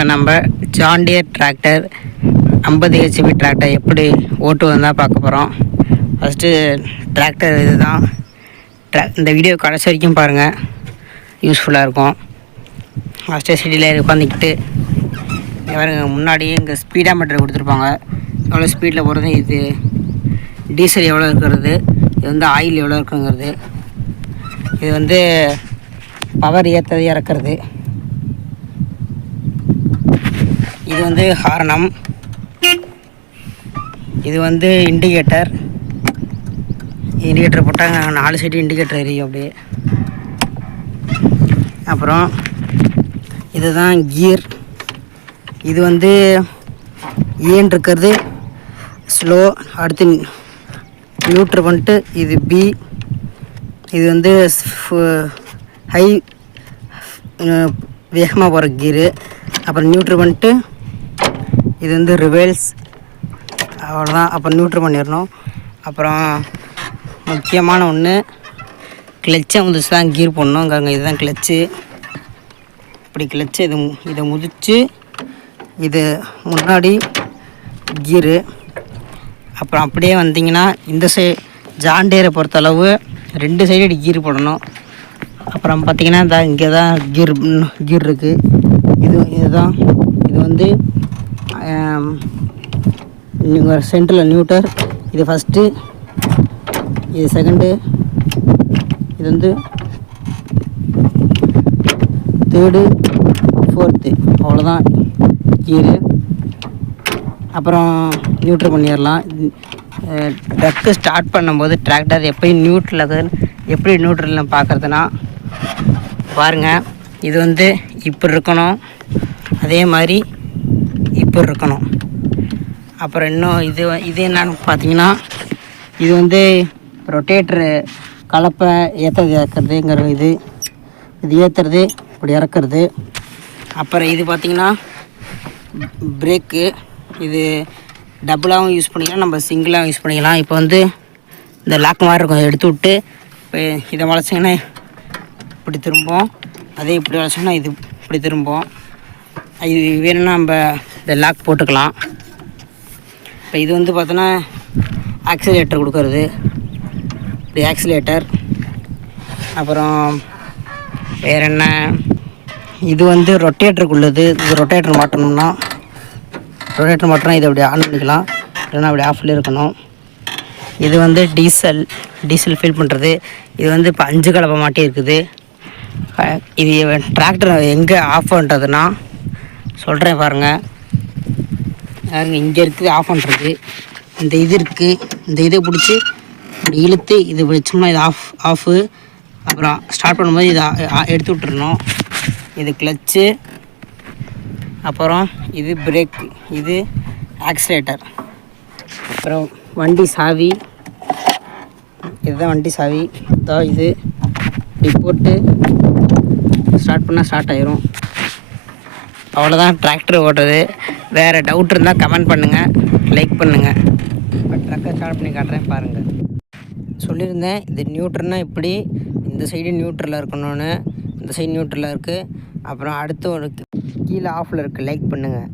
இப்போ நம்ம John dear tractor 50 HP tractor எப்படி ஓட்டுவதுன்னு தான் பார்க்க போகிறோம். ஃபஸ்ட்டு டிராக்டர் இது தான். இந்த வீடியோ கடைசி வரைக்கும் பாருங்கள், யூஸ்ஃபுல்லாக இருக்கும். ஃபஸ்ட்டு சிட்டியில் உட்காந்துக்கிட்டு பாருங்க, முன்னாடியே இங்கே ஸ்பீடாக மீட்டர் கொடுத்துருப்பாங்க. எவ்வளோ ஸ்பீடில் போகிறது, இது டீசல் எவ்வளோ இருக்கிறது, இது வந்து ஆயில் எவ்வளோ இருக்குங்கிறது, இது வந்து பவர் ஏற்றது இறக்குறது, இது வந்து ஹார்னம், இது வந்து இண்டிகேட்டர் போட்டால் 4 சைடு இண்டிகேட்டர் எரியும் அப்படியே. அப்புறம் இதுதான் கியர், இது வந்து ஏன் இருக்கிறது ஸ்லோ, அடுத்து நியூட்ரு பண்ணிட்டு இது பி, இது வந்து ஹை வேகமாக போகிற கீரு. அப்புறம் நியூட்ரு பண்ணிட்டு இது வந்து ரிவேல்ஸ், அவ்வளோதான். அப்புறம் நியூட்ரு பண்ணிடணும். அப்புறம் முக்கியமான ஒன்று கிளச்சை முதிச்சு தான் கீர் போடணுங்காங்க. இதுதான் கிளச்சு. இப்படி கிளச்சு இதை முதிச்சு இது முன்னாடி கீரு. அப்புறம் அப்படியே வந்தீங்கன்னா இந்த ஜான் டியரை பொறுத்தளவு 2 சைடு கீர் போடணும். அப்புறம் பார்த்திங்கன்னா இந்த இங்கே தான் கீர் இருக்குது. இதுதான் இது வந்து சென்ட்ரல் நியூட்டர், இது ஃபஸ்ட்டு, இது செகண்டு, இது வந்து தேர்டு, ஃபோர்த்து, அவ்வளோதான் கீரு. அப்புறம் நியூட்ரு பண்ணிடலாம். ட்ரக்கு ஸ்டார்ட் பண்ணும்போது டிராக்டர் எப்படி நியூட்ரலில் பார்க்குறதுனா பாருங்கள், இது வந்து இப்படி இருக்கணும், அதே மாதிரி இப்படி இருக்கணும். அப்புறம் இன்னும் இது என்னன்னு பார்த்தீங்கன்னா, இது வந்து ரொட்டேட்ரு கலப்பை இறக்குறதுங்கிற இது ஏற்றுறது, இப்படி இறக்குறது. அப்புறம் இது பார்த்திங்கன்னா பிரேக்கு, இது டபுளாகவும் யூஸ் பண்ணிக்கலாம், நம்ம சிங்கிளாகவும் யூஸ் பண்ணிக்கலாம். இப்போ வந்து இந்த லாக் மாதிரி இருக்கும், எடுத்து விட்டு இப்போ இதை வளைச்சிங்கன்னா இப்படி திரும்போம், அதே இப்படி வளைச்சோம்னா இது இப்படி திரும்போம். இது வேணும்னா நம்ம இந்த லாக் போட்டுக்கலாம். இப்போ இது வந்து பார்த்தோன்னா ஆக்சிலேட்டர் கொடுக்கறது, இப்படி ஆக்சிலேட்டர். அப்புறம் வேறு என்ன, இது வந்து ரொட்டேட்டருக்குள்ளது. இது ரொட்டேட்டர் மாட்டணும்னா இதை அப்படி ஆன் பண்ணிக்கலாம், இல்லைன்னா அப்படி ஆஃப்லேயே இருக்கணும். இது வந்து டீசல் ஃபில் பண்ணுறது. இது வந்து இப்போ 5 கலப்பை மாட்டி இருக்குது. இது டிராக்டர் எங்கே ஆஃப் பண்ணுறதுன்னா சொல்கிறேன் பாருங்கள். இங்கே இருக்குது ஆஃப் பண்ணுறது, இந்த இது இருக்குது, இந்த இதை பிடிச்சி இப்படி இழுத்து இது வச்சோம்னா இது ஆஃபு. அப்புறம் ஸ்டார்ட் பண்ணும்போது இதை எடுத்து விட்டுறணும். இது கிளச்சு, அப்புறம் இது பிரேக், இது ஆக்சிலேட்டர். அப்புறம் வண்டி சாவி, இதுதான் வண்டி சாவி. இது இப்படி போட்டு ஸ்டார்ட் பண்ணால் ஸ்டார்ட் ஆயிரும். அவ்வளோதான் டிராக்டர் ஓட்டுறது. வேறு டவுட் இருந்தால் கமெண்ட் பண்ணுங்கள், லைக் பண்ணுங்கள். இப்போ ட்ரக்கை ஸ்டார்ட் பண்ணி காட்டுறேன் பாருங்கள். சொல்லியிருந்தேன் இது நியூட்ரல்னால் இப்படி இந்த சைடு நியூட்ரலில் இருக்கணும்னு, இந்த சைடு நியூட்ரலில் இருக்குது. அப்புறம் அடுத்து ஒரு கீழே ஆஃபில் இருக்குது, லைக் பண்ணுங்கள்.